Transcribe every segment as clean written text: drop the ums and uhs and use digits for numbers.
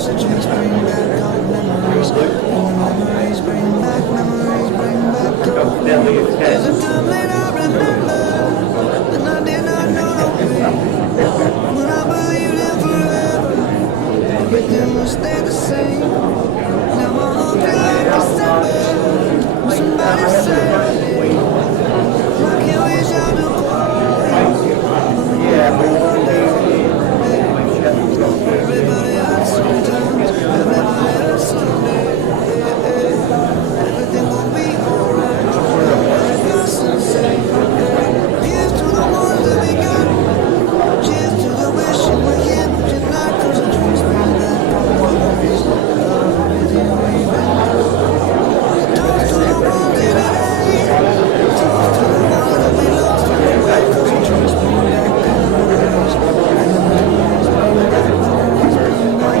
'cause the drinks bring back all the memories. And the memories bring back your. There's a time that I remember, and I did not know no pain. When I believed in forever, everything will stay the same. Now I hope you like December. Somebody say my name. I can't wish out the everybody hurts sometimes, everybody hurts someday. Everything will be alright. Everything's insane. Here's to the ones that we got. Cheers to the wish you were here tonight, 'cause the drinks bring back all the memories of everything we've been through. Toast to the ones in today. Toast to the ones that we lost on the way, 'cause the drinks bring back all the memories. And the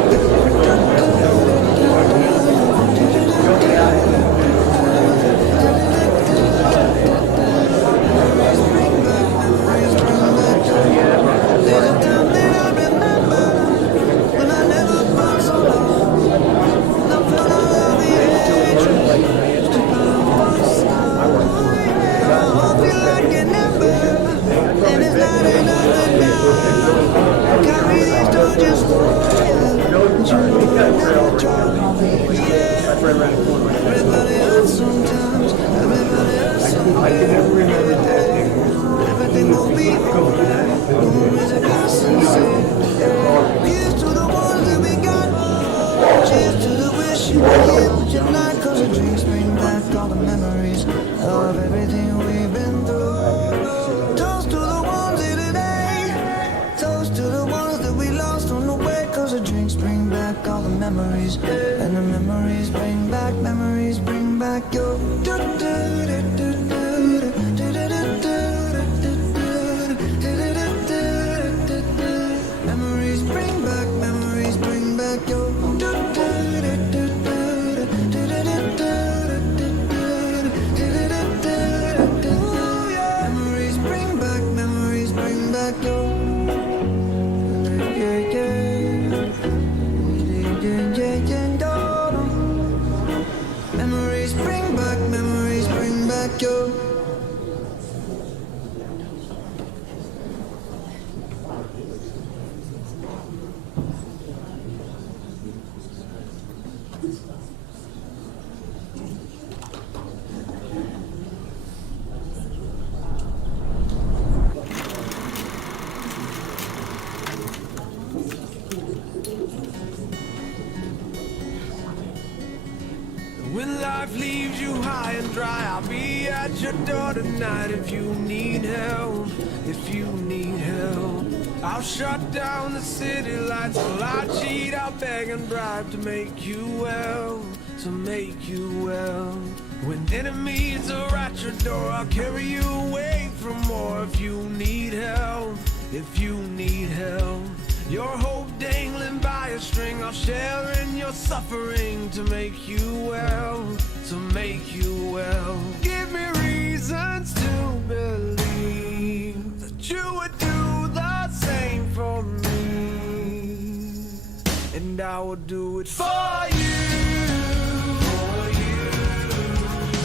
memories bring back memories. Everybody hurts sometimes, everybody hurts someday. Everything will be alright. Memories are constant. Here's to the ones that we got. Cheers to the wish you were here tonight, 'cause the drinks bring back all the memories of everything we've been through. Toast to the ones here today. Toast to the ones that we lost on the way, 'cause the drinks bring back all the memories. And the memories bring back your. Memories bring back your. Memories bring back your. Memories bring back your. When life leaves you high and dry, I'll be at your door tonight if you need help, if you need help. I'll shut down the city lights, I'll cheat, I'll beg and bribe to make you well, to make you well. When enemies are at your door, I'll carry you away from more if you need help, if you need help. Your hope dangling by a string, I'll share in your suffering to make you well, to make you well. Give me reasons to believe that you would do the same for me, and I will do it for you, for you.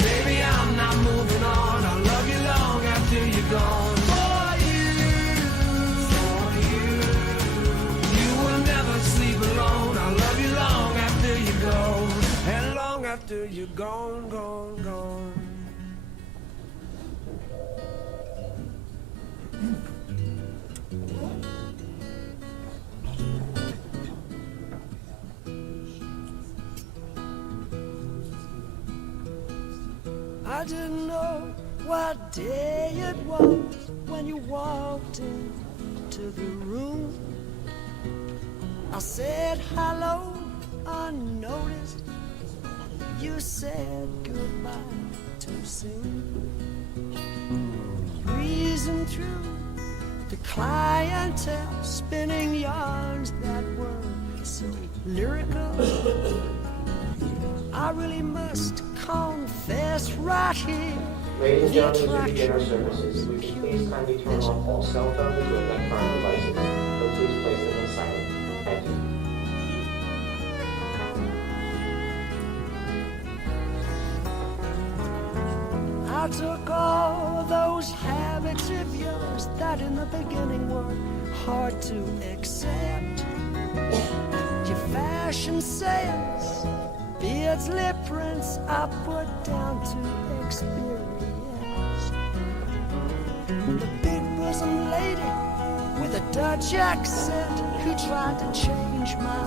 Baby, I'm not moving on, I'll love you long after you're gone. After you're gone, gone, gone. I didn't know what day it was when you walked into the room. I said hello unnoticed. You said goodbye too soon. Breezing through the clientele, spinning yarns that were so lyrical. I really must confess right here. Ladies and gentlemen, as we begin our services, we can please kindly turn off all cell phones or electronic devices, or please place them in silent. Thank you. I took all those habits of yours that in the beginning were hard to accept. Your fashion sense, beards, lip prints, I put down to experience. The big bosom lady with a Dutch accent who tried to change my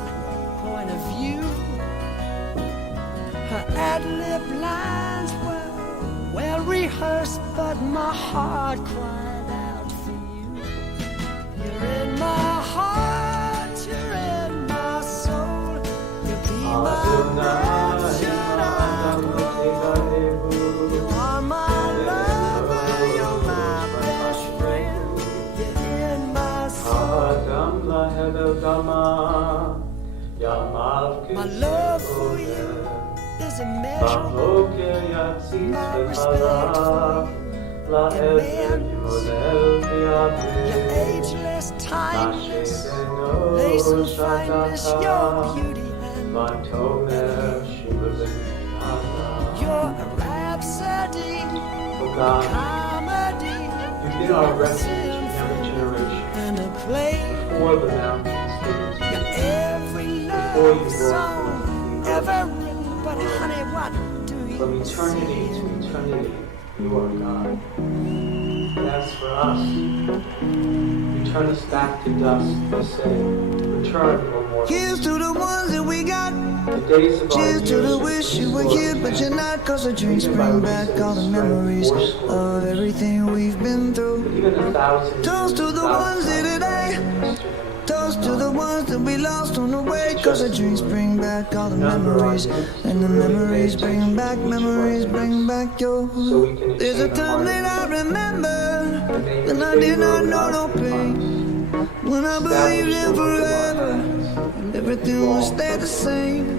point of view. Her ad-lib lines were well rehearsed, but my heart cried out for you. You're in my heart, you're in my soul. You'll be my breath, should I grow. You are my lover, you're my best friend. You're in my soul. My love for you is immeasurable. My respect for you immense. Your ageless, timeless, lace and fineness, your beauty and you're a rhapsody, comedy, You've been our refuge in every generation. and a play. Before the mountains did. Your every Before you love brought song forth ever written, but honey, what do you From eternity see? to eternity, you are God. And as for us, you turn us back to dust. You say, return no more. Here's to the ones that we got. The days of our Cheers to the youth wish you were restored here, but you're not. Cause the drinks Even by bring back reason, all the strength, memories force, of everything we've been through. Even 1,000 Toast to the ones that today. Toast to the ones that we lost on the way. Cause the drinks bring back all the memories. And the memories bring back your. So we can There's a attain time that I remember when I did not know no pain. When I believed in forever and everything would stay the same.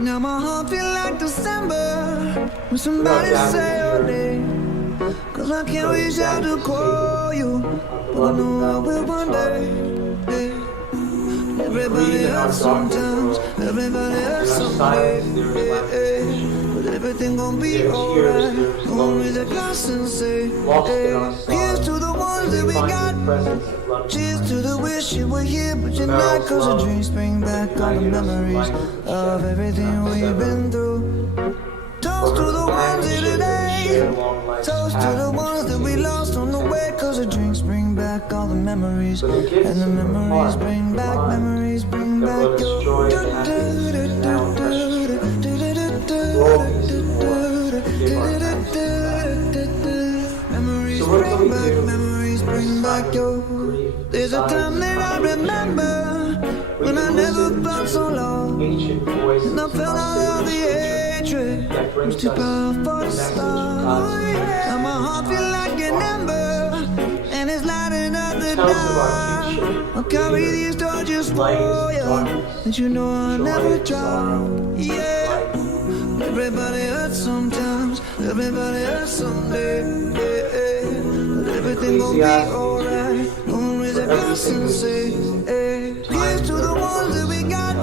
Now my heart feel like December when somebody say your name. Cause I can't reach out to call you, but I know I will one day. Yeah. Everybody hurts sometimes, everybody hurts someday. Yeah. But everything gon' be alright. Gonna raise a glass and say, hey, here's to the ones that we got. Cheers to the wish you were here, but you're not. Cause the drinks bring back all the memories of everything we've been through. Toast to the ones here today. Toast to the ones that we lost on the way. Cause the drinks bring back all the memories. And the memories bring back your. Memories bring back your. There's a time that I remember when I never felt so long. Ancient voices And I felt all of the hatred was too powerful to stop. Now my heart feel like an ember, and it's lighting up the dark. I'll carry these torches for you, and you know I'll never drop. Yeah, everybody hurts sometimes, everybody hurts someday. Yeah, but everything gon' be alright. Gonna raise a glass and say, hey, here's to the ones that we got.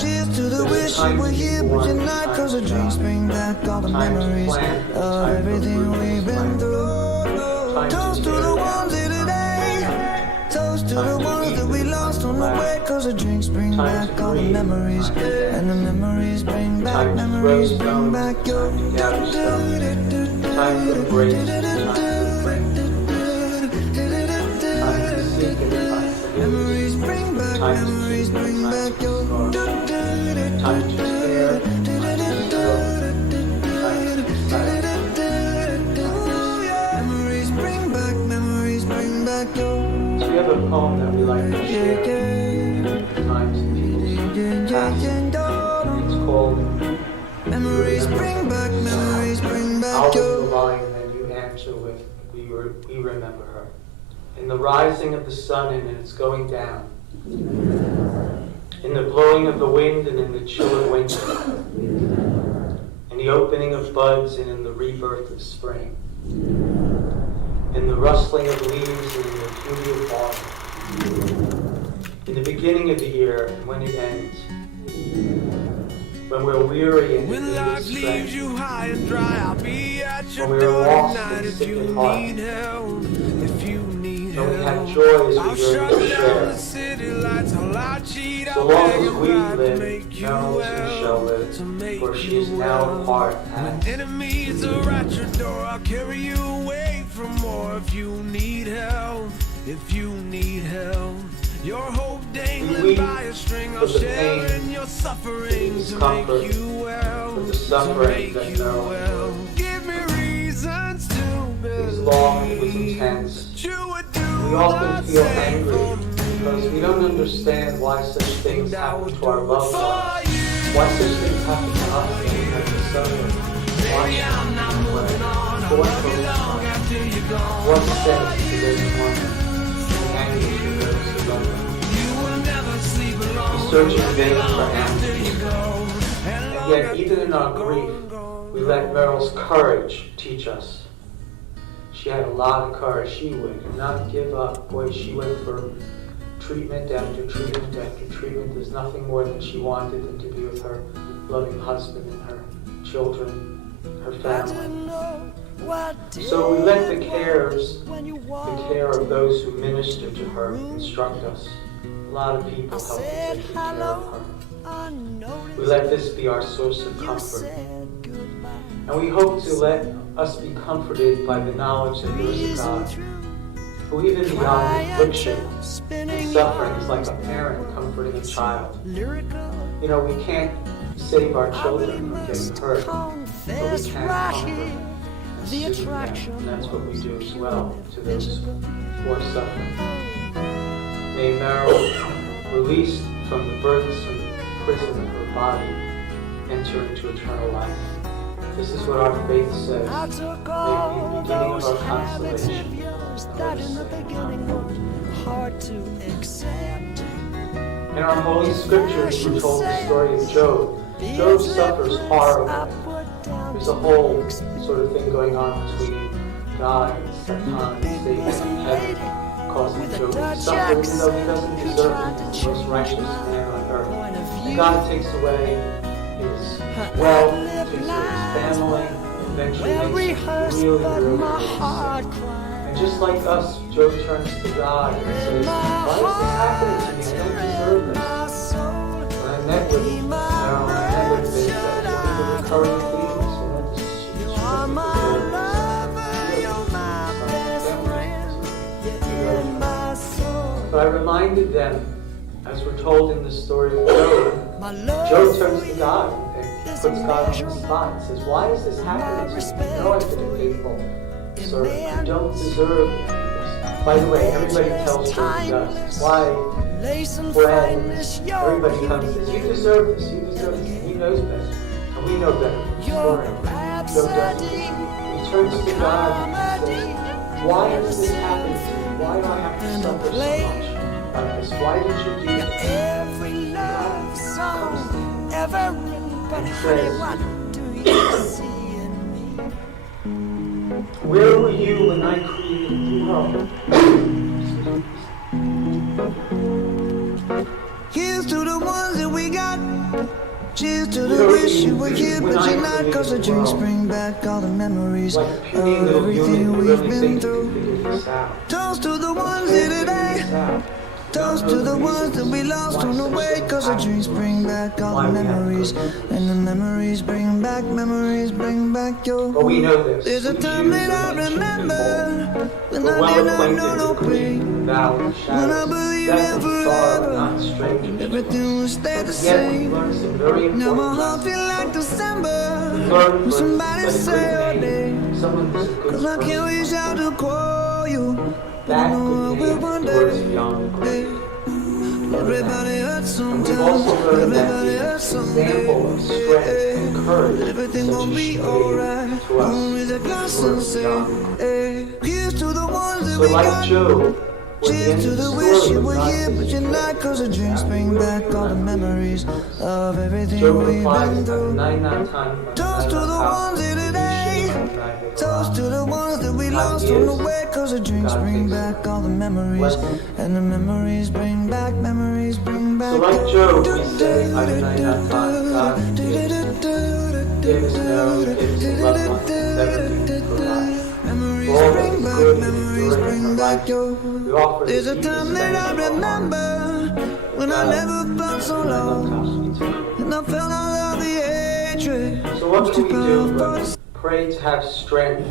Cheers to the wish you were here, but you're not. Cause the drinks bring back all the memories of everything we've been through. Toast to the ones here today. Toast to the ones that we lost on the way. Cause the drinks bring back all the memories. And the memories bring back your. Time to embrace, time to seek and find Memories bring back your. time to share, Memories bring back your. So we have a poem that we like to share times in people's past. It's called Memories bring back I'll your. the line that you answer with, we remember her. In the rising of the sun and in its going down. In the blowing of the wind and in the chill of winter. In the opening of buds and in the rebirth of spring. In the rustling of leaves and in the beauty of autumn. In the beginning of the year and when it ends. when we're weary and When in life leaves strength, you high and dry, I'll be at your when we are door lost tonight and if sick you at heart, need help. If you need when we have help, joy as I'll we yearn shut to down share. the city lights. I'll cheat. So I'll long beg as and we bribe to live, make you Merryl too shall well, live, to make for she you is now well. a part When and enemies are at your door, I'll carry you away from more. If you need help, if you need help, your hope dangling weep by a string. for I'll the share pain, in your suffering to discomfort, make you well, for the to suffering make that you Merryl well. Give me reasons to It was believe long, it was intense. that you would do We often the feel same angry for me. because we don't understand why such things happen to our loved For ones. you. Why such things happen to us when we have to suffer. Why Maybe I'm not moving on. I For what won't be purpose? long after you're gone. What sense do those ones the anguish of those who love them? You will never sleep alone. We search in Won't be vain for long after answers. you go. And yet, even in our grief, we let Merryl's courage teach us. She had a lot of courage. She would not give up. Boy, she went for treatment after treatment after treatment. There's nothing more than she wanted than to be with her loving husband and her children, her family. So we let the care of those who minister to her instruct us. A lot of people help us take care of her. We let this be our source of comfort. And we hope to let us be comforted by the knowledge that there is a God who, even beyond affliction and suffering, is like a parent comforting a child. You know, we can't save our children from getting hurt, but we can comfort and soothe them. And that's what we do as well to those who are suffering. May Merryl, released from the burdensome prison of her body, enter into eternal life. This is what our faith says. I May took it be all the beginning of those our habits of consolation. yours that in the beginning were hard to accept. In our Holy Scriptures, we're told the story of Job. Job suffers horribly. There's a whole sort of thing going on between God and Satan, Satan and heaven, causing Job to suffer even though he doesn't deserve it. He's the most righteous man on earth. And God takes away his wealth, takes away his family, eventually makes him really, really, really sick. And just like us, Job turns to God and says, why is this happening to me? I don't deserve this. When I met with Merryl, I met with this, one of the recurring themes, and that's she But I reminded them, as we're told in the story of Job, Job turns to God and puts God on the spot and says, why is this happening to me? You know I've been a faithful servant. I don't deserve this. By the way, everybody tells Job he does. Why? When everybody comes and says, you deserve this, you deserve this. And he knows better. And we know better from the story. Job doesn't. He turns to God and says, why is this happening to me? Why do I have to suffer so much about this? Why did you do this? Every love song ever written, but honey, what do you see in me? Where were you when I created the world? Here's to the ones that we got. Cheers to the wish you were here, but you're not. Cause the drinks bring back all the memories Like of a puny little everything human, we've really been think you through. can figure this out. Toast to the ones here today. Toast to the ones that we lost on the way. Cause the drinks bring back all the memories. And the memories bring back your. But we know this. There's a We time Jews that I are ancient remember when We're I well did not acquainted know no with grief pain. and valley and When I shadows. believed Death in and sorrow are not forever, strangers to us. everything will stay the Yet we same. learn some very Now my important heart lessons. feel like December We learn, when for instance, somebody that say a your good name, name. someone who's a good Cause I can't reach person, out to call you, but I that know I good will name one endures day. beyond the grave. Everybody hurts And we've sometimes, also learned that everybody the hurts someday. example of strength and courage Everything such gon' as be she alright. gave to us Only the glass and endures say, beyond. hey, here's to the ones that So we like got. Job, when the Cheers end to of the the story wish you was were God here, says but you're you not. Cause the drinks bring back all the memories of everything Job we've replies, been at through. 99 times, Toast to the ones here today. Toast to the ones that we lost on the way. Cause the drinks bring back all the memories. And the memories bring back So like Job, we say, 99 times, God God's gift. Give us now the gifts of loved ones never been forgotten. For all that is good and enduring and righteous, we offer the There's a deepest time that I thanks of our heart. remember when I never felt so low, and I felt all of the hatred. So what can we do but pray to have strength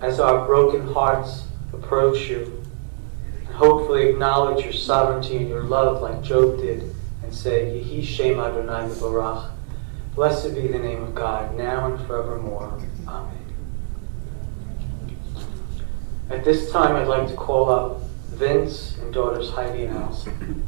as our broken hearts approach you, and hopefully acknowledge your sovereignty and your love like Job did, and say, Yehi Shem Adonai Mevorach. Blessed be the name of God, now and forevermore. Amen. At this time, I'd like to call up Vince and daughters Heidi and Allison.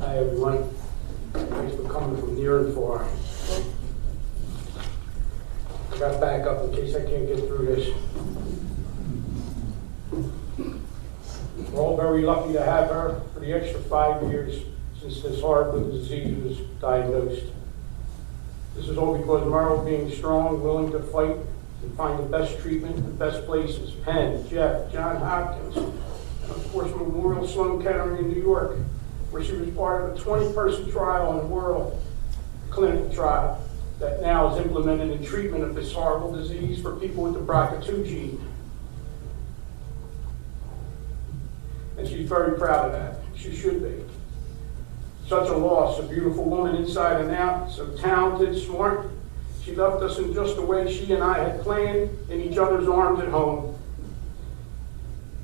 Hi, everyone. Thanks for coming from near and far. I got back up in case I can't get through this. We're all very lucky to have her for the extra 5 years since this horrible disease was diagnosed. This is all because Merryl, being strong, willing to fight, and find the best treatment in the best places. Penn, Jeff, John Hopkins, and of course Memorial Sloan Kettering in New York, where she was part of a 20-person trial in the world, clinical trial, that now is implemented in treatment of this horrible disease for people with the BRCA2 gene. And she's very proud of that. She should be. Such a loss, a beautiful woman inside and out, so talented, smart. She left us in just the way she and I had planned, in each other's arms at home.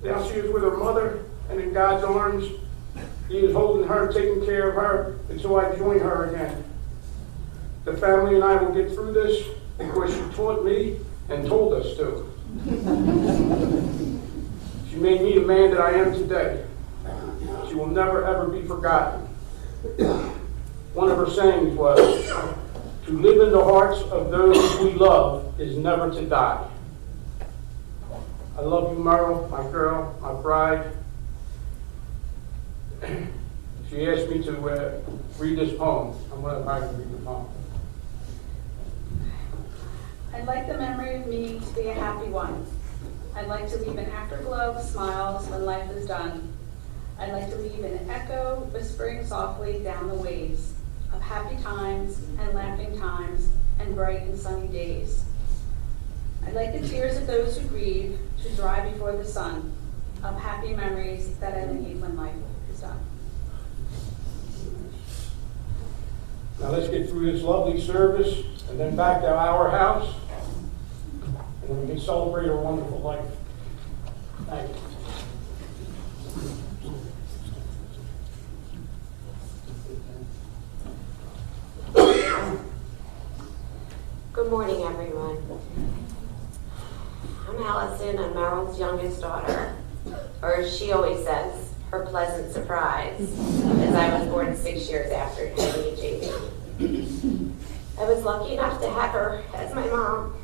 Now she is with her mother and in God's arms. He is holding her, taking care of her until I join her again. The family and I will get through this because she taught me and told us to. She made me the man that I am today. She will never ever be forgotten. One of her sayings was, to live in the hearts of those we love is never to die. I love you, Merryl, my girl, my bride. She asked me to read this poem. I'm going to read the poem. I'd like the memory of me to be a happy one. I'd like to leave an afterglow of smiles when life is done. I'd like to leave an echo whispering softly down the waves of happy times and laughing times and bright and sunny days. I'd like the tears of those who grieve to dry before the sun of happy memories that I leave when life is done. Now let's get through this lovely service and then back to our house, and then we can celebrate her wonderful life. Thank you. Good morning, everyone. I'm Allison. I'm Merrill's youngest daughter, or as she always says, her pleasant surprise, as I was born 6 years after Teddy and Jamie. I was lucky enough to have her as my mom,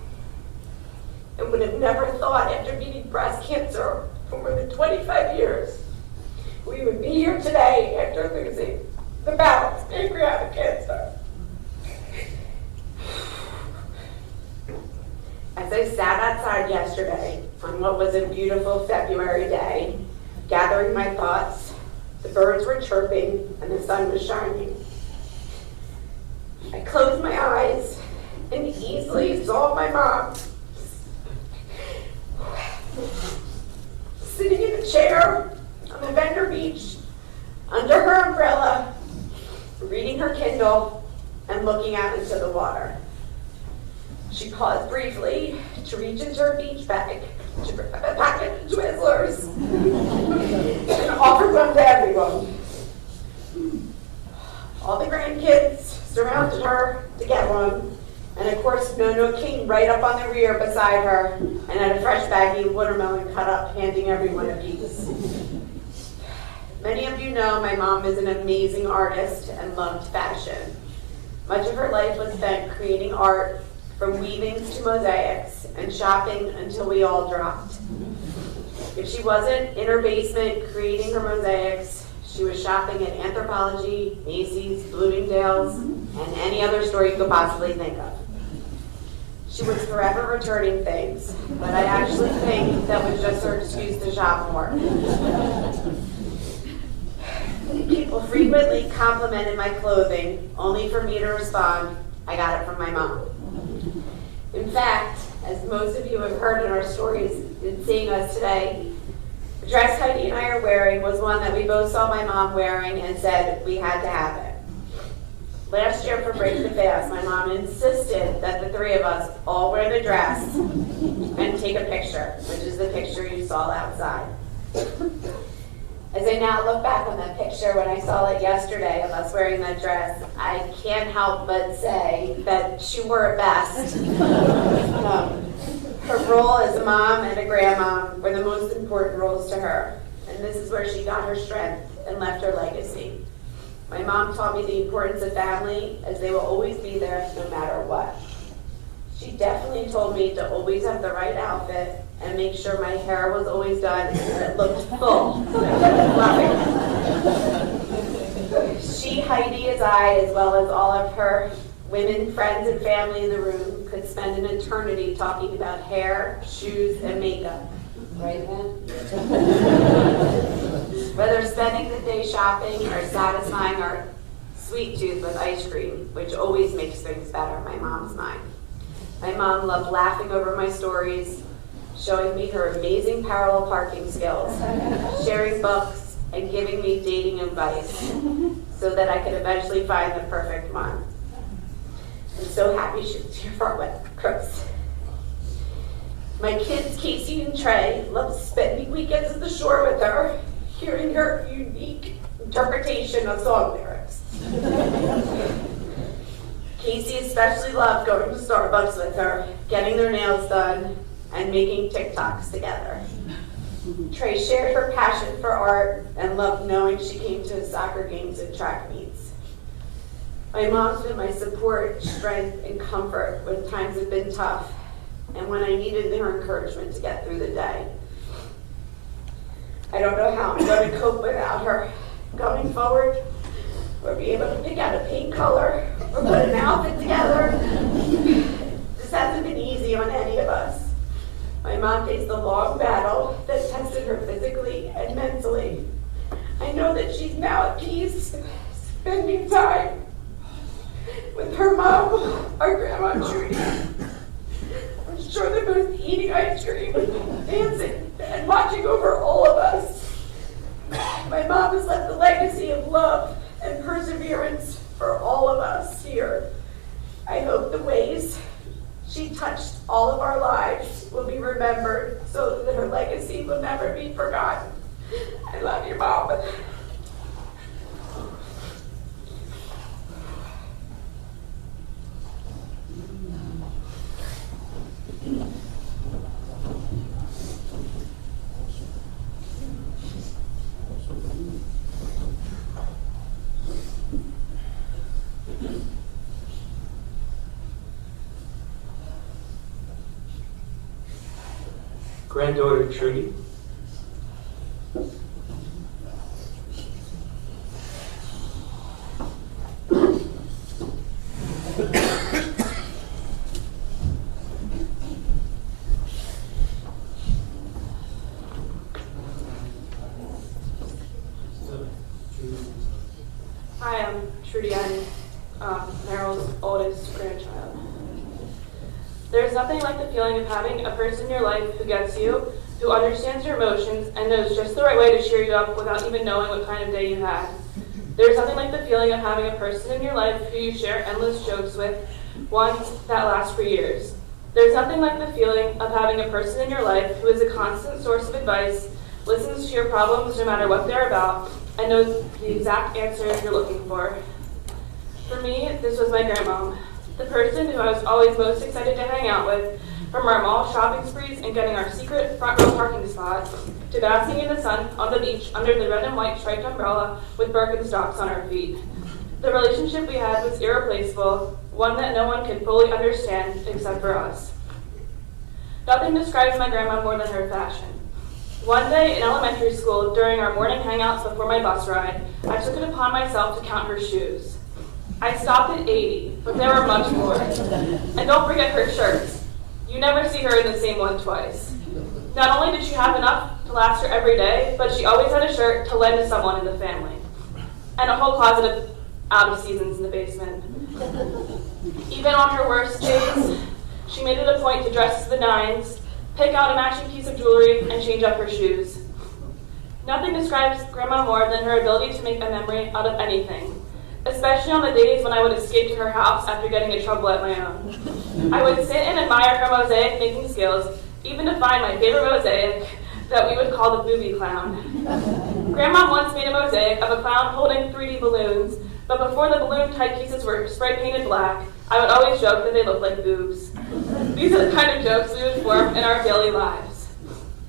and would have never thought after beating breast cancer for more than 25 years, we would be here today after losing the battle of pancreatic cancer. As I sat outside yesterday on what was a beautiful February day, gathering my thoughts, the birds were chirping and the sun was shining. I closed my eyes and easily saw my mom sitting in a chair on the Venter Beach under her umbrella, reading her Kindle and looking out into the water. She paused briefly to reach into her beach bag to grab a packet of Twizzlers and offer them to everyone. All the grandkids surrounded her to get one, and of course Nono King right up on the rear beside her and had a fresh baggie of watermelon cut up, handing everyone a piece. Many of you know my mom is an amazing artist and loved fashion. Much of her life was spent creating art, from weavings to mosaics, and shopping until we all dropped. If she wasn't in her basement creating her mosaics, she was shopping at Anthropologie, Macy's, Bloomingdale's, and any other store you could possibly think of. She was forever returning things, but I actually think that was just her excuse to shop more. People frequently complimented my clothing, only for me to respond, I got it from my mom. In fact, as most of you have heard in our stories in seeing us today, the dress Heidi and I are wearing was one that we both saw my mom wearing and said we had to have it. Last year for Break the Fast, my mom insisted that the three of us all wear the dress and take a picture, which is the picture you saw outside. As I now look back on that picture when I saw it yesterday of us wearing that dress, I can't help but say that she wore it best. Her role as a mom and a grandmom were the most important roles to her, and this is where she got her strength and left her legacy. My mom taught me the importance of family, as they will always be there no matter what. She definitely told me to always have the right outfit and make sure my hair was always done and it looked full. She, Heidi, as I, as well as all of her women, friends, and family in the room could spend an eternity talking about hair, shoes, and makeup. Right, man? Whether spending the day shopping or satisfying our sweet tooth with ice cream, which always makes things better, my mom's mind. My mom loved laughing over my stories, showing me her amazing parallel parking skills, sharing books, and giving me dating advice so that I could eventually find the perfect one. I'm so happy she was here for our Chris. My kids, Casey and Trey, loved spending weekends at the shore with her, hearing her unique interpretation of song lyrics. Casey especially loved going to Starbucks with her, getting their nails done, and making TikToks together. Trey shared her passion for art and loved knowing she came to his soccer games and track meets. My mom's been my support, strength, and comfort when times have been tough and when I needed her encouragement to get through the day. I don't know how I'm going to cope without her going forward, or be able to pick out a paint color, or put an outfit together. This hasn't been easy on any of us. My mom faced a long battle that tested her physically and mentally. I know that she's now at peace, spending time with her mom, our grandma Trudy. I'm sure they're both eating ice cream, dancing, and watching over all of us. My mom has left a legacy of love and perseverance for all of us here. I hope the ways she touched all of our lives will be remembered so that her legacy will never be forgotten. I love you, Mom. Granddaughter Trudy. Hi, I'm Trudy. I'm Merryl's oldest grandchild. There's nothing like the feeling of having a person in your life who gets you, who understands your emotions, and knows just the right way to cheer you up without even knowing what kind of day you had. There's nothing like the feeling of having a person in your life who you share endless jokes with, ones that last for years. There's nothing like the feeling of having a person in your life who is a constant source of advice, listens to your problems no matter what they're about, and knows the exact answer you're looking for. For me, this was my grandmom, the person who I was always most excited to hang out with, from our mall shopping sprees and getting our secret front row parking spot, to basking in the sun on the beach under the red and white striped umbrella with Birkenstocks on our feet. The relationship we had was irreplaceable, one that no one could fully understand except for us. Nothing describes my grandma more than her fashion. One day in elementary school, during our morning hangouts before my bus ride, I took it upon myself to count her shoes. I stopped at 80, but there were much more. And don't forget her shirts. You never see her in the same one twice. Not only did she have enough to last her every day, but she always had a shirt to lend to someone in the family. And a whole closet of out-of-seasons in the basement. Even on her worst days, she made it a point to dress to the nines, pick out a matching piece of jewelry, and change up her shoes. Nothing describes Grandma more than her ability to make a memory out of anything, especially on the days when I would escape to her house after getting in trouble at my own. I would sit and admire her mosaic making skills, even to find my favorite mosaic that we would call the booby clown. Grandma once made a mosaic of a clown holding 3D balloons, but before the balloon type pieces were spray painted black, I would always joke that they looked like boobs. These are the kind of jokes we would form in our daily lives.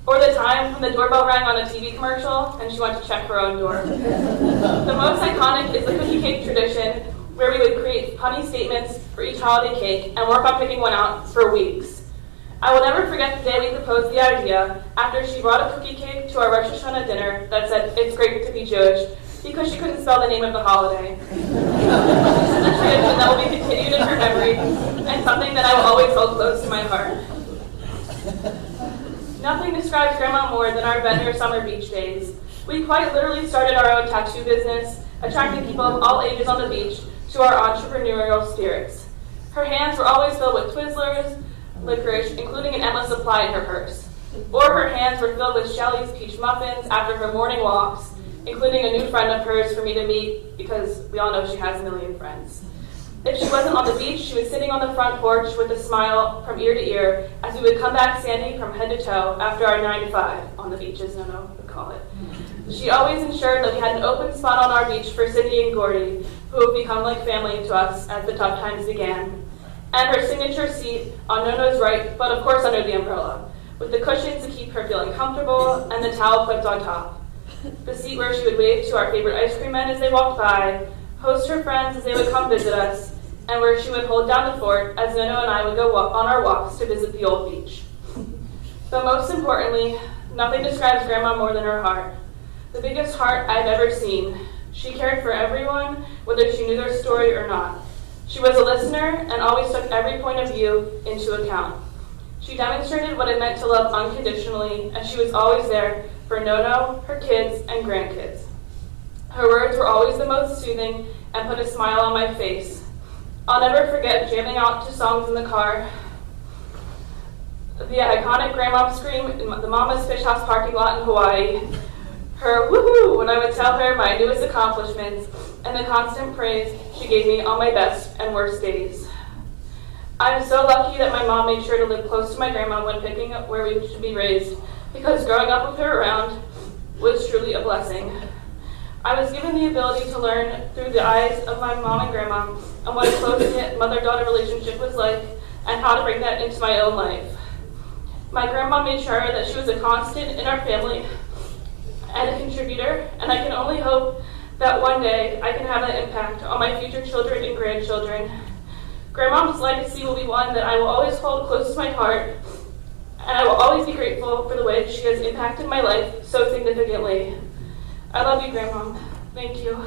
Or the time when the doorbell rang on a TV commercial and she went to check her own door. The most iconic is the cookie cake tradition, where we would create funny statements for each holiday cake and work on picking one out for weeks. I will never forget the day we proposed the idea after she brought a cookie cake to our Rosh Hashanah dinner that said, "It's great to be Jewish," because she couldn't spell the name of the holiday. This is a tradition that will be continued in her memory and something that I will always hold close to my heart. Nothing describes Grandma more than our Ventnor summer beach days. We quite literally started our own tattoo business, attracting people of all ages on the beach to our entrepreneurial spirits. Her hands were always filled with Twizzlers, licorice, including an endless supply in her purse. Or her hands were filled with Shelley's peach muffins after her morning walks, including a new friend of hers for me to meet, because we all know she has a million friends. If she wasn't on the beach, she was sitting on the front porch with a smile from ear to ear as we would come back standing from head to toe after our 9 to 5 on the beach, as Nono would call it. She always ensured that we had an open spot on our beach for Cindy and Gordy, who have become like family to us as the tough times began. And her signature seat on Nono's right, but of course under the umbrella, with the cushions to keep her feeling comfortable and the towel clipped on top. The seat where she would wave to our favorite ice cream men as they walked by, host her friends as they would come visit us, and where she would hold down the fort as Nono and I would go on our walks to visit the old beach. But most importantly, nothing describes Grandma more than her heart. The biggest heart I've ever seen. She cared for everyone, whether she knew their story or not. She was a listener and always took every point of view into account. She demonstrated what it meant to love unconditionally, and she was always there for Nono, her kids, and grandkids. Her words were always the most soothing and put a smile on my face. I'll never forget jamming out to songs in the car. The iconic grandma scream in the Mama's Fish House parking lot in Hawaii. Her woohoo when I would tell her my newest accomplishments, and the constant praise she gave me on my best and worst days. I'm so lucky that my mom made sure to live close to my grandma when picking up where we should be raised, because growing up with her around was truly a blessing. I was given the ability to learn through the eyes of my mom and grandma on what a close-knit mother-daughter relationship was like and how to bring that into my own life. My grandma made sure that she was a constant in our family and a contributor, and I can only hope that one day I can have that impact on my future children and grandchildren. Grandma's legacy will be one that I will always hold close to my heart, and I will always be grateful for the way she has impacted my life so significantly. I love you, Grandma. Thank you.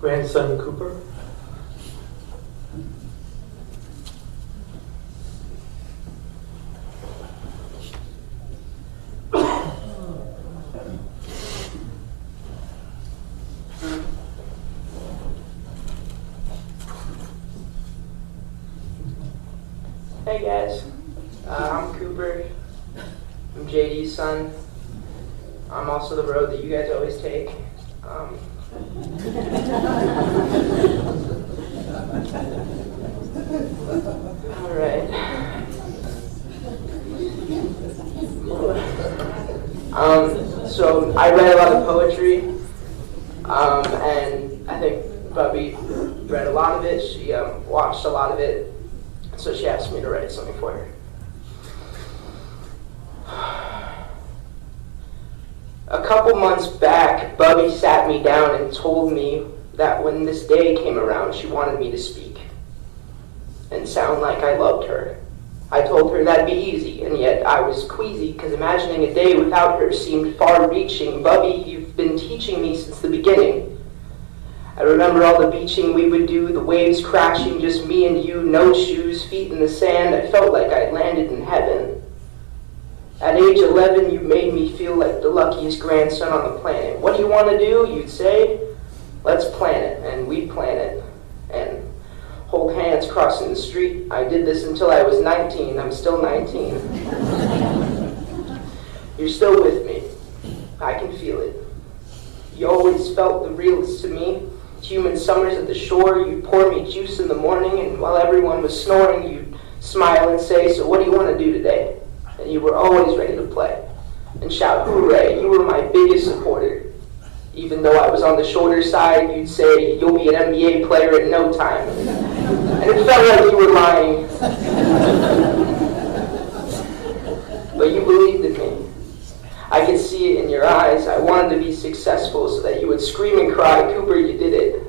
Grandson Cooper. Hey guys, I'm Cooper. I'm JD's son. I'm also the road that you guys always take. Alright. So I read a lot of poetry, and I think Bubby read a lot of it. She watched a lot of it, so she asked me to write something for her. A couple months back, Bubby sat me down and told me that when this day came around, she wanted me to speak and sound like I loved her. I told her that'd be easy, and yet I was queasy because imagining a day without her seemed far-reaching. Bubby, you've been teaching me since the beginning. I remember all the beaching we would do, the waves crashing, just me and you, no shoes, feet in the sand. I felt like I'd landed in heaven. At age 11, you made me feel like the luckiest grandson on the planet. What do you want to do? You'd say, let's plan it, and we'd plan it, and hold hands crossing the street. I did this until I was 19. I'm still 19. You're still with me. I can feel it. You always felt the realest to me. Humid summers at the shore, you'd pour me juice in the morning, and while everyone was snoring, you'd smile and say, so what do you want to do today? And you were always ready to play and shout, hooray. You were my biggest supporter. Even though I was on the shorter side, you'd say, you'll be an NBA player in no time. And it felt like you were lying. But you believed in me. I could see it in your eyes. I wanted to be successful so that you would scream and cry, Cooper, you did it.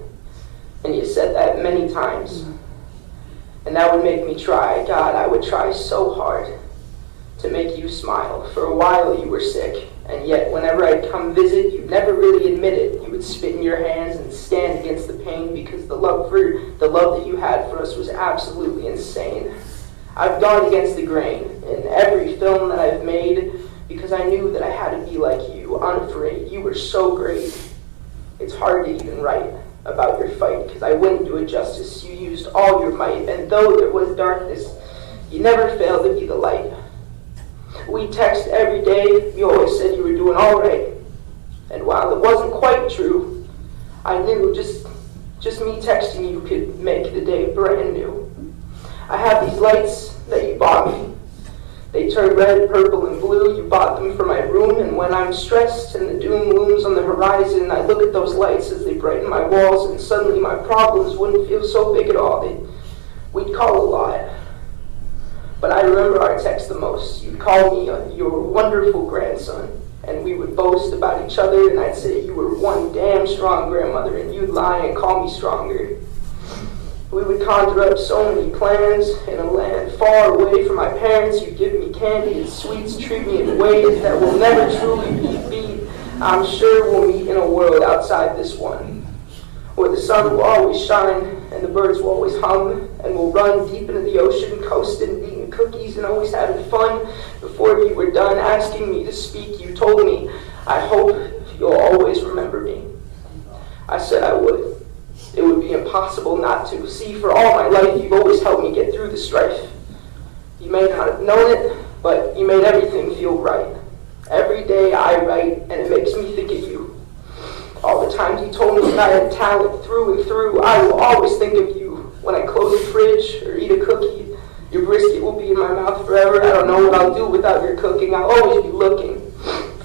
And you said that many times. And that would make me try. God, I would try so hard to make you smile. For a while you were sick, and yet whenever I'd come visit, you'd never really admit it. You would spit in your hands and stand against the pain because the love that you had for us was absolutely insane. I've gone against the grain in every film that I've made because I knew that I had to be like you, unafraid. You were so great. It's hard to even write about your fight because I wouldn't do it justice. You used all your might, and though there was darkness, you never failed to be the light. We text every day. You always said you were doing all right. And while it wasn't quite true, I knew just me texting you could make the day brand new. I have these lights that you bought me. They turn red, purple, and blue. You bought them for my room, and when I'm stressed and the doom looms on the horizon, I look at those lights as they brighten my walls, and suddenly my problems wouldn't feel so big at all. We'd call a lot. But I remember our text the most. You'd call me your wonderful grandson, and we would boast about each other, and I'd say you were one damn strong grandmother, and you'd lie and call me stronger. We would conjure up so many plans in a land far away from my parents. You'd give me candy and sweets, treat me in ways that will never truly be beat. I'm sure we'll meet in a world outside this one, where the sun will always shine and the birds will always hum, and we'll run deep into the ocean, coasting, eating cookies, and always having fun. Before you were done asking me to speak, you told me, I hope you'll always remember me. I said I would. It would be impossible not to. See, for all my life, you've always helped me get through the strife. You may not have known it, but you made everything feel right. Every day I write, and it makes me think of you. All the times you told me that I had talent through and through, I will always think of you. When I close the fridge or eat a cookie, your brisket will be in my mouth forever. I don't know what I'll do without your cooking. I'll always be looking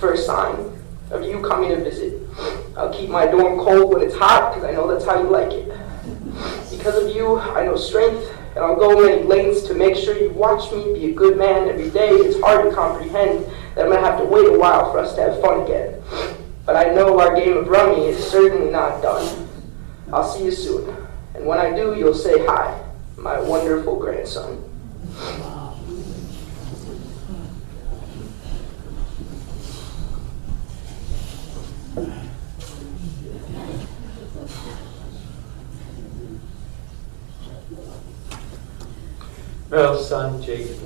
for a sign of you coming to visit. I'll keep my dorm cold when it's hot because I know that's how you like it. Because of you, I know strength, and I'll go many lengths to make sure you watch me be a good man every day. It's hard to comprehend that I'm going to have to wait a while for us to have fun again. But I know our game of rummy is certainly not done. I'll see you soon. And when I do, you'll say hi, my wonderful grandson. Merryl's son, Jacob.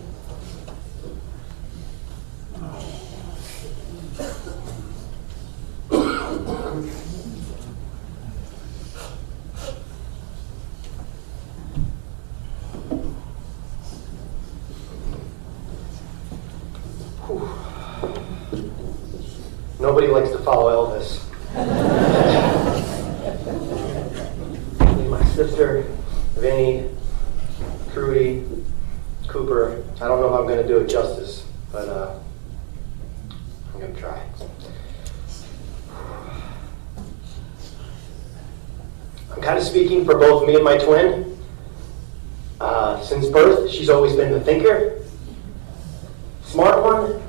Nobody likes to follow Elvis. My sister, Vinny, Trudy, Cooper. I don't know if I'm going to do it justice, but I'm going to try. I'm kind of speaking for both me and my twin. Since birth, she's always been the thinker. Smart one.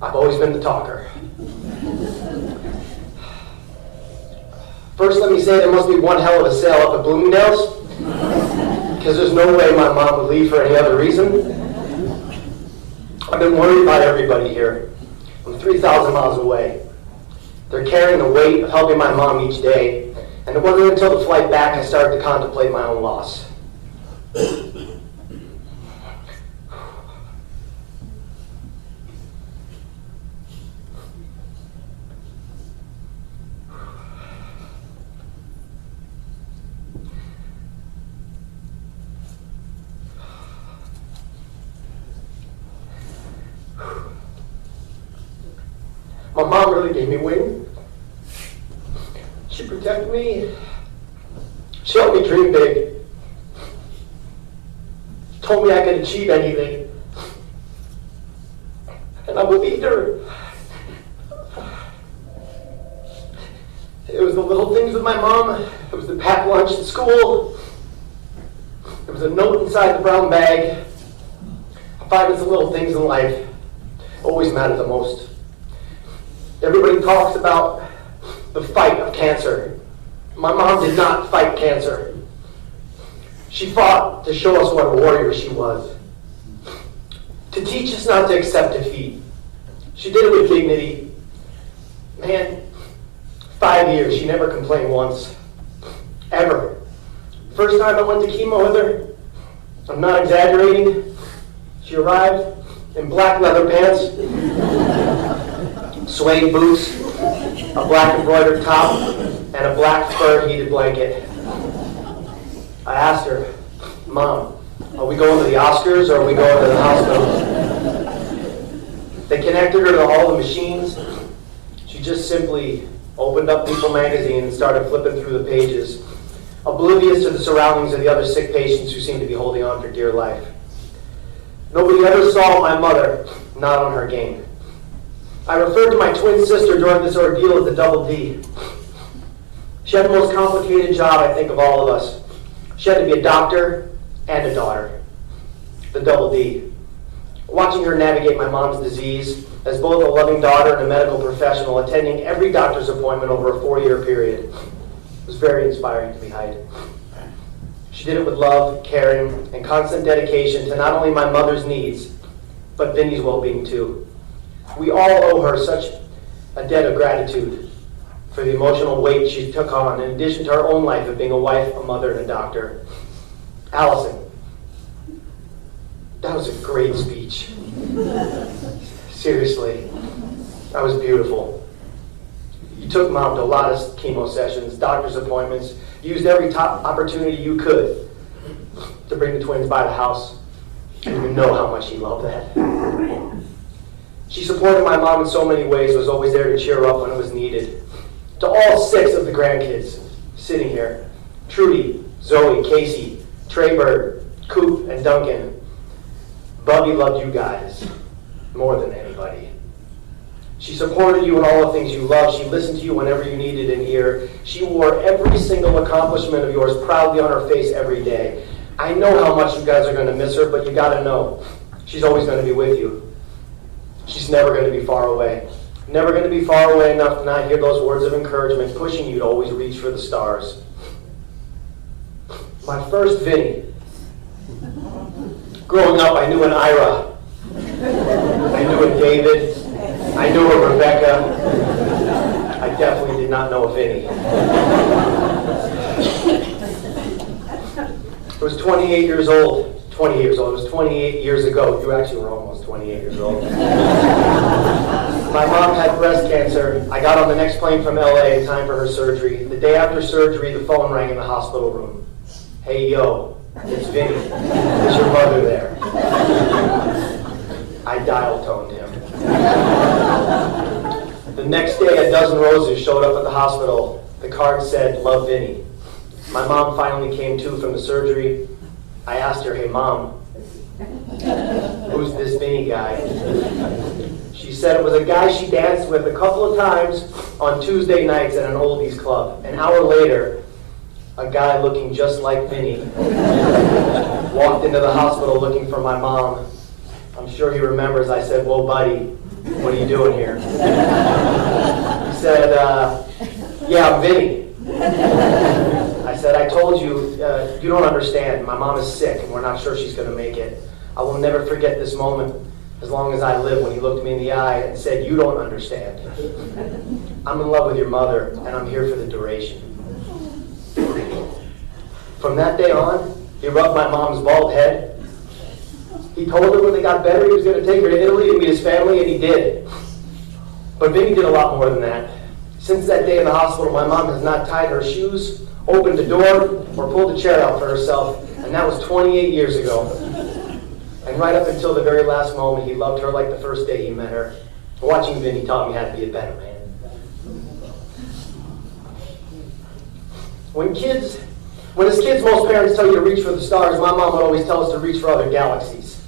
I've always been the talker. First, let me say there must be one hell of a sale up at Bloomingdale's, because there's no way my mom would leave for any other reason. I've been worried about everybody here. I'm 3,000 miles away. They're carrying the weight of helping my mom each day, and it wasn't until the flight back I started to contemplate my own loss. My mom really gave me wings. She protected me. She helped me dream big. Told me I could achieve anything. And I believed her. It was the little things with my mom. It was the packed lunch at school. It was a note inside the brown bag. I find it's the little things in life always matter the most. Everybody talks about the fight of cancer. My mom did not fight cancer. She fought to show us what a warrior she was. To teach us not to accept defeat. She did it with dignity. Man, 5 years, she never complained once. Ever. First time I went to chemo with her, I'm not exaggerating, she arrived in black leather pants, suede boots, a black embroidered top, and a black fur heated blanket. I asked her, Mom, are we going to the Oscars or are we going to the hospital? They connected her to all the machines. She just simply opened up People magazine and started flipping through the pages, oblivious to the surroundings of the other sick patients who seemed to be holding on for dear life. Nobody ever saw my mother not on her game. I referred to my twin sister during this ordeal as the double D. She had the most complicated job, I think, of all of us. She had to be a doctor and a daughter. The double D. Watching her navigate my mom's disease as both a loving daughter and a medical professional, attending every doctor's appointment over a 4-year period, was very inspiring to behind. She did it with love, caring, and constant dedication to not only my mother's needs, but Vinny's well-being too. We all owe her such a debt of gratitude for the emotional weight she took on, in addition to her own life of being a wife, a mother, and a doctor. Allison, that was a great speech. Seriously, that was beautiful. You took Mom to a lot of chemo sessions, doctor's appointments, used every top opportunity you could to bring the twins by the house. I didn't even know how much she loved that. She supported my mom in so many ways, was always there to cheer her up when it was needed. To all 6 of the grandkids sitting here, Trudy, Zoe, Casey, Trey Bird, Coop, and Duncan, Bubby loved you guys more than anybody. She supported you in all the things you loved. She listened to you whenever you needed an ear. She wore every single accomplishment of yours proudly on her face every day. I know how much you guys are going to miss her, but you got to know, she's always going to be with you. She's never going to be far away. Never going to be far away enough to not hear those words of encouragement, pushing you to always reach for the stars. My first Vinny. Growing up, I knew an Ira. I knew a David. I knew a Rebecca. I definitely did not know a Vinny. I was 28 years old. 20 years old. It was 28 years ago. You actually were almost 28 years old. My mom had breast cancer. I got on the next plane from LA in time for her surgery. The day after surgery, the phone rang in the hospital room. Hey, yo, it's Vinny. Is your mother there? I dial-toned him. The next day, a dozen roses showed up at the hospital. The card said, Love, Vinny. My mom finally came to from the surgery. I asked her, hey, Mom, who's this Vinny guy? She said it was a guy she danced with a couple of times on Tuesday nights at an oldies club. An hour later, a guy looking just like Vinny walked into the hospital looking for my mom. I'm sure he remembers I said, whoa, buddy, what are you doing here? He said, yeah, I'm Vinny. I said, I told you, you don't understand. My mom is sick and we're not sure she's going to make it. I will never forget this moment as long as I live when he looked me in the eye and said, you don't understand. I'm in love with your mother and I'm here for the duration. From that day on, he rubbed my mom's bald head. He told her when they got better he was going to take her to Italy to meet his family, and he did. But Vinny did a lot more than that. Since that day in the hospital, my mom has not tied her shoes, opened a door, or pulled a chair out for herself, and that was 28 years ago. And right up until the very last moment, he loved her like the first day he met her. Watching Vinny taught me how to be a better man. When as kids, most parents tell you to reach for the stars, my mom would always tell us to reach for other galaxies.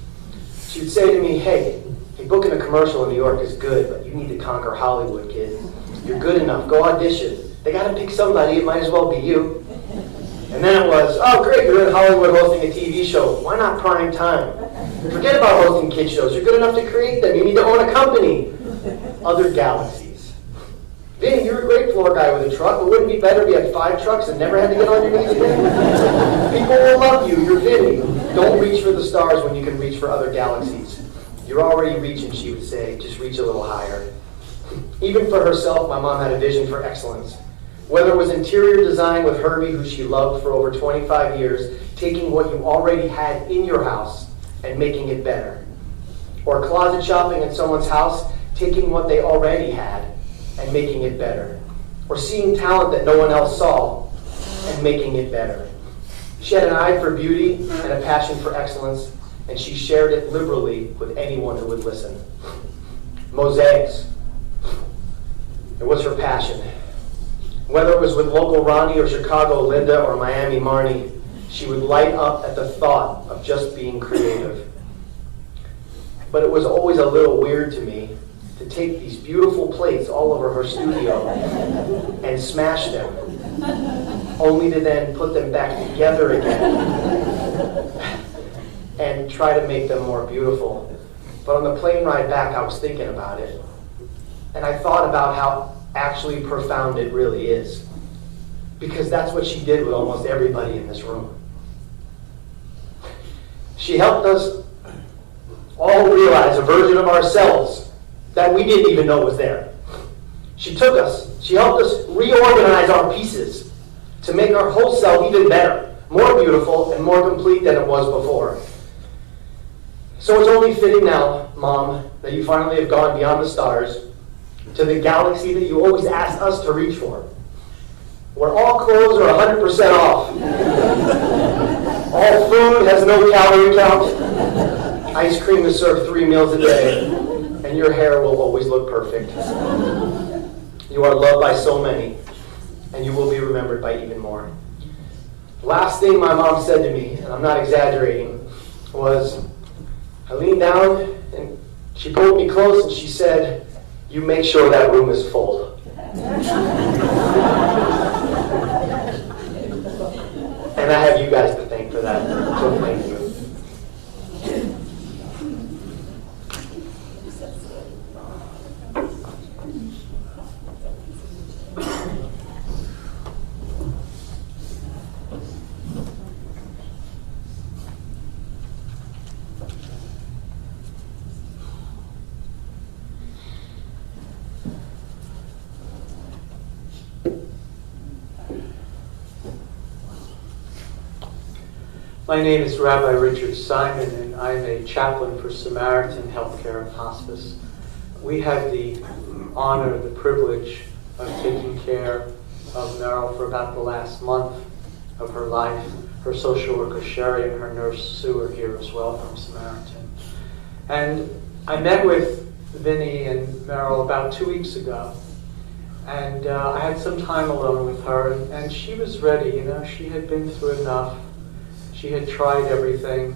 She'd say to me, hey, booking a commercial in New York is good, but you need to conquer Hollywood, kid. You're good enough. Go audition. They got to pick somebody. It might as well be you. And then it was, oh, great, you're in Hollywood hosting a TV show. Why not prime time? Forget about hosting kid shows. You're good enough to create them. You need to own a company. Other galaxies. Vinny, you're a great floor guy with a truck, but wouldn't it be better if you had 5 trucks and never had to get on your knees again? People will love you. You're Vinny. Don't reach for the stars when you can reach for other galaxies. You're already reaching, she would say. Just reach a little higher. Even for herself, my mom had a vision for excellence. Whether it was interior design with Herbie, who she loved for over 25 years, taking what you already had in your house and making it better. Or closet shopping in someone's house, taking what they already had and making it better. Or seeing talent that no one else saw and making it better. She had an eye for beauty and a passion for excellence, and she shared it liberally with anyone who would listen. Mosaics. It was her passion. Whether it was with local Ronnie or Chicago Linda or Miami Marnie, she would light up at the thought of just being creative. But it was always a little weird to me to take these beautiful plates all over her studio and smash them, only to then put them back together again and try to make them more beautiful. But on the plane ride back, I was thinking about it, and I thought about how actually profound it really is, because that's what she did with almost everybody in this room. She helped us all realize a version of ourselves that we didn't even know was there. She helped us reorganize our pieces to make our whole self even better, more beautiful, and more complete than it was before. So it's only fitting now, Mom, that you finally have gone beyond the stars to the galaxy that you always asked us to reach for, where all clothes are 100% off. All food has no calorie count. Ice cream is served 3 meals a day, and your hair will always look perfect. You are loved by so many, and you will be remembered by even more. Last thing my mom said to me, and I'm not exaggerating, was I leaned down and she pulled me close and she said, "You make sure that room is full." And I have you guys to thank for that. So thank you. My name is Rabbi Richard Simon, and I'm a chaplain for Samaritan Healthcare and Hospice. We had the honor, the privilege of taking care of Merryl for about the last month of her life. Her social worker Sherry and her nurse Sue are here as well from Samaritan. And I met with Vinny and Merryl about 2 weeks ago, and I had some time alone with her, and she was ready. You know, she had been through enough. She had tried everything.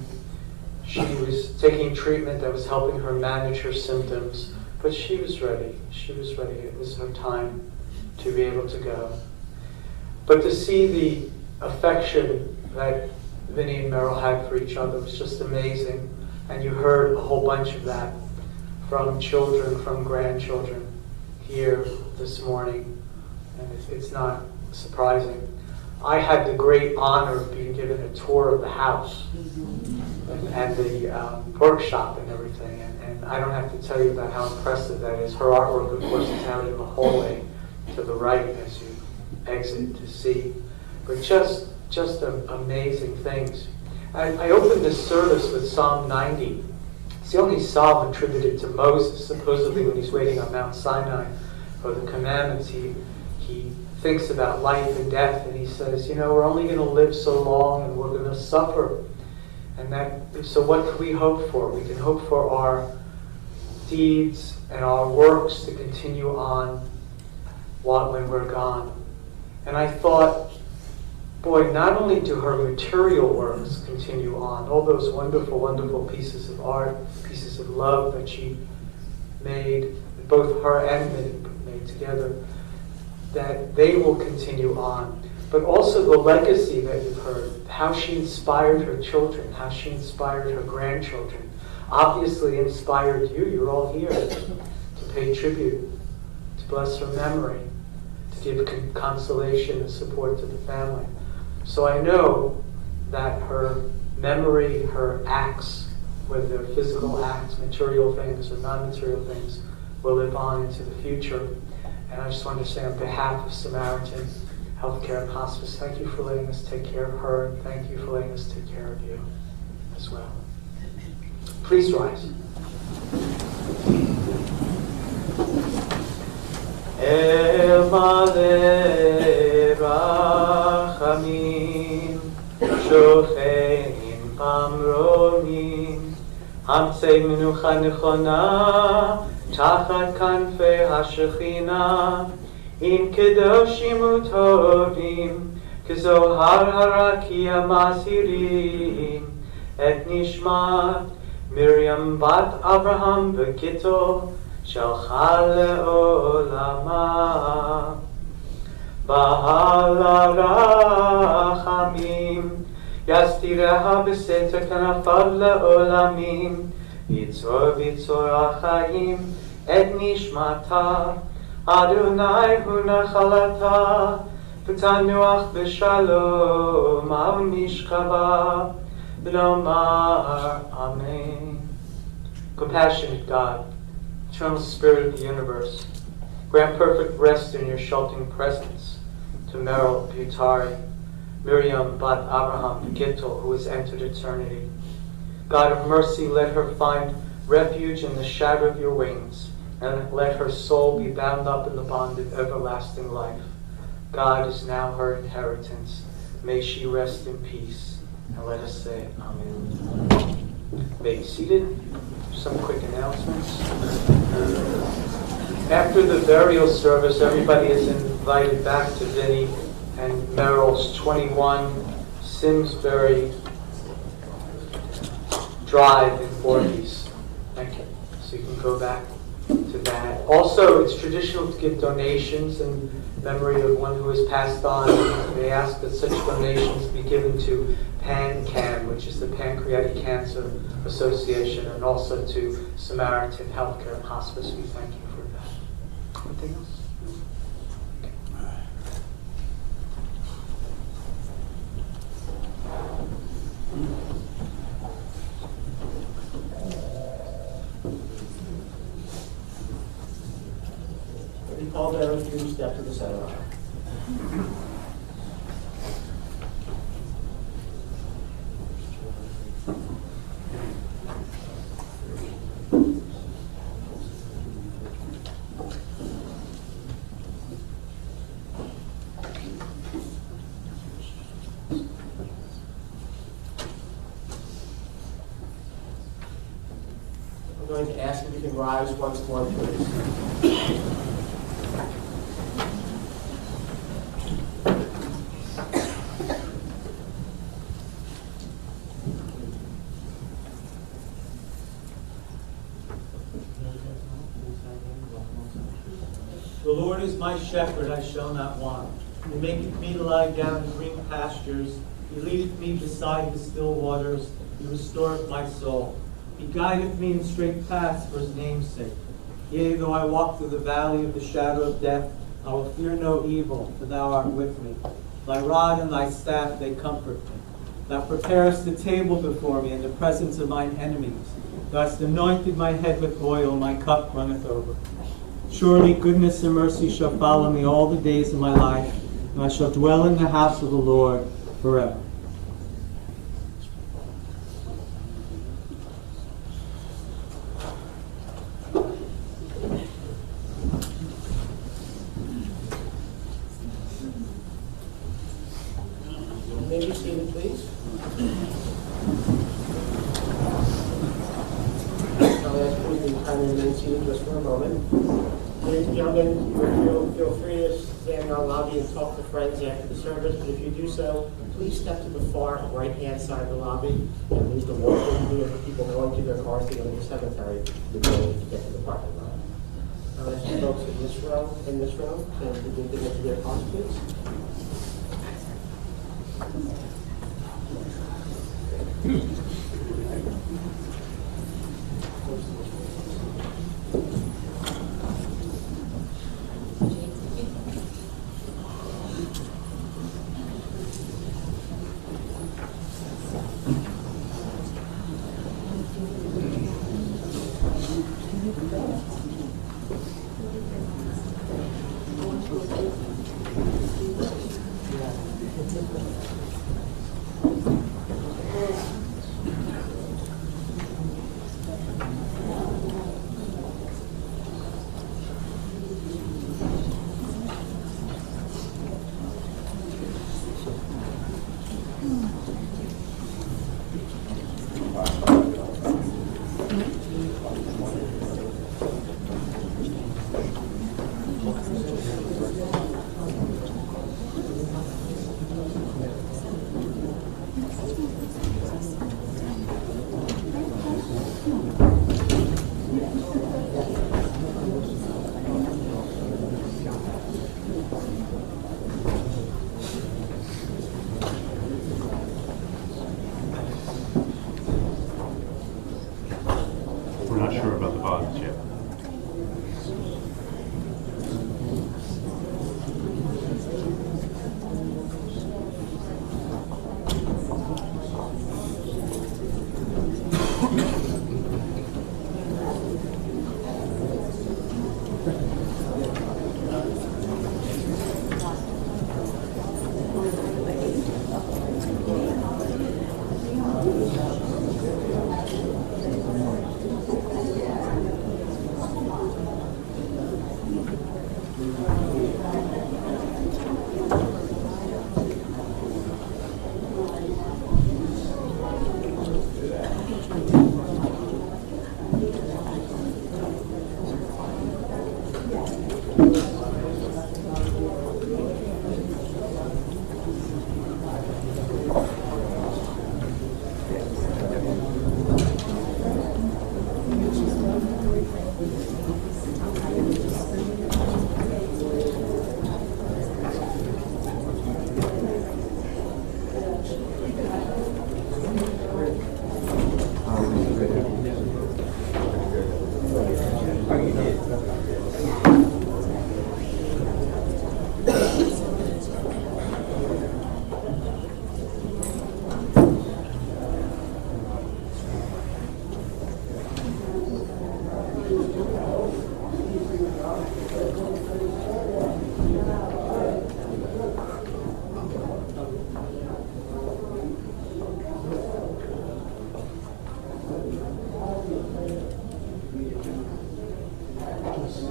She was taking treatment that was helping her manage her symptoms, but she was ready. She was ready. It was her time to be able to go. But to see the affection that Vinny and Merryl had for each other was just amazing, and you heard a whole bunch of that from children, from grandchildren here this morning, and it's not surprising. I had the great honor of being given a tour of the house and the workshop and everything, and I don't have to tell you about how impressive that is. Her artwork, of course, is out in the hallway to the right as you exit to see, but just amazing things. I opened this service with Psalm 90. It's the only psalm attributed to Moses, supposedly when he's waiting on Mount Sinai for the commandments. He thinks about life and death, and he says, we're only going to live so long, and we're going to suffer. So what can we hope for? We can hope for our deeds and our works to continue on when we're gone. And I thought, boy, not only do her material works continue on, all those wonderful, wonderful pieces of art, pieces of love that she made, both her and made together, that they will continue on. But also the legacy that you've heard, how she inspired her children, how she inspired her grandchildren, obviously inspired you. You're all here to pay tribute, to bless her memory, to give consolation and support to the family. So I know that her memory, her acts, whether they're physical acts, material things, or non-material things, will live on into the future. And I just want to say on behalf of Samaritan Healthcare and Hospice, thank you for letting us take care of her, and thank you for letting us take care of you as well. Please rise. El Maleh Rachamim Shochein Pamronim Hamtzei Menucha Nechona Tachat Kanfei HaShechina Im Kedoshim Utovim Kezohar Harakia Masirim Et Nishmat Miriam Bat Abraham Bekito Shalcha Le'olama Bahala Rachamim Yastireha B'Seter Kanafal Le'olamim Yitzor Achayim Et Nishmata Adonai Hu Nachalata V'tanuach B'Shalom Al Mishkava V'lomar Amen. Compassionate God, eternal Spirit of the universe, grant perfect rest in your sheltering presence to Merryl Buttari, Miriam Bat Abraham Gittel, who has entered eternity. God of mercy, let her find refuge in the shadow of your wings, and let her soul be bound up in the bond of everlasting life. God is now her inheritance. May she rest in peace. And let us say Amen. May be seated. Some quick announcements. After the burial service, everybody is invited back to Vinnie and Merrill's 21 Simsbury Drive in Voorhees. Thank you. So you can go back to that. Also, it's traditional to give donations in memory of one who has passed on. They ask that such donations be given to PanCAN, which is the Pancreatic Cancer Association, and also to Samaritan Healthcare and Hospice. We thank you for that. Anything else? We call there to step to the center aisle. I'm going to ask if you can rise once more, please. The Lord is my shepherd, I shall not want. He maketh me to lie down in green pastures. He leadeth me beside the still waters. He restoreth my soul. He guideth me in straight paths for his name's sake. Yea, though I walk through the valley of the shadow of death, I will fear no evil, for thou art with me. Thy rod and thy staff, they comfort me. Thou preparest a table before me in the presence of mine enemies. Thou hast anointed my head with oil, my cup runneth over. Surely goodness and mercy shall follow me all the days of my life, and I shall dwell in the house of the Lord forever. You may be seated, please. I'll ask you to kind of remain seated just for a moment. Ladies and gentlemen, feel free to stand in our lobby and talk to friends after the service, but if you do so, please step to the far right-hand side of the lobby and leave the walkway clear for people going to their cars to go to the cemetery to get to the parking lot. I'll ask you folks in this row to begin to get to their cars, please. We're not sure about the bonds yet.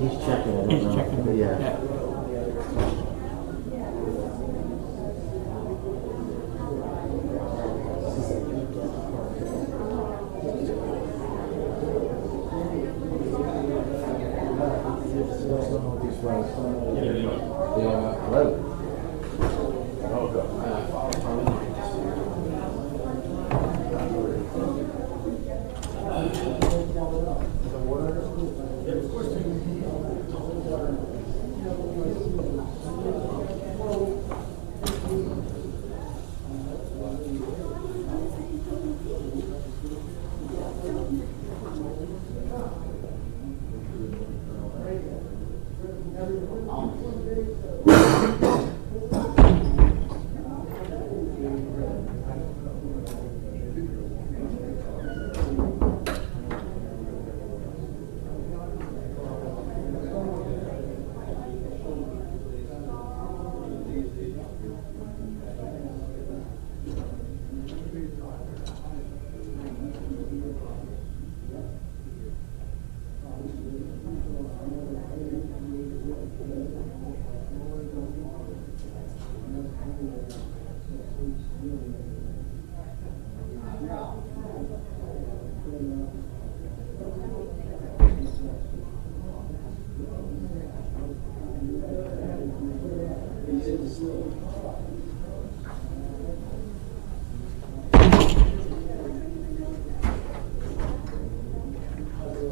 He's checking it. He's checking. Yeah.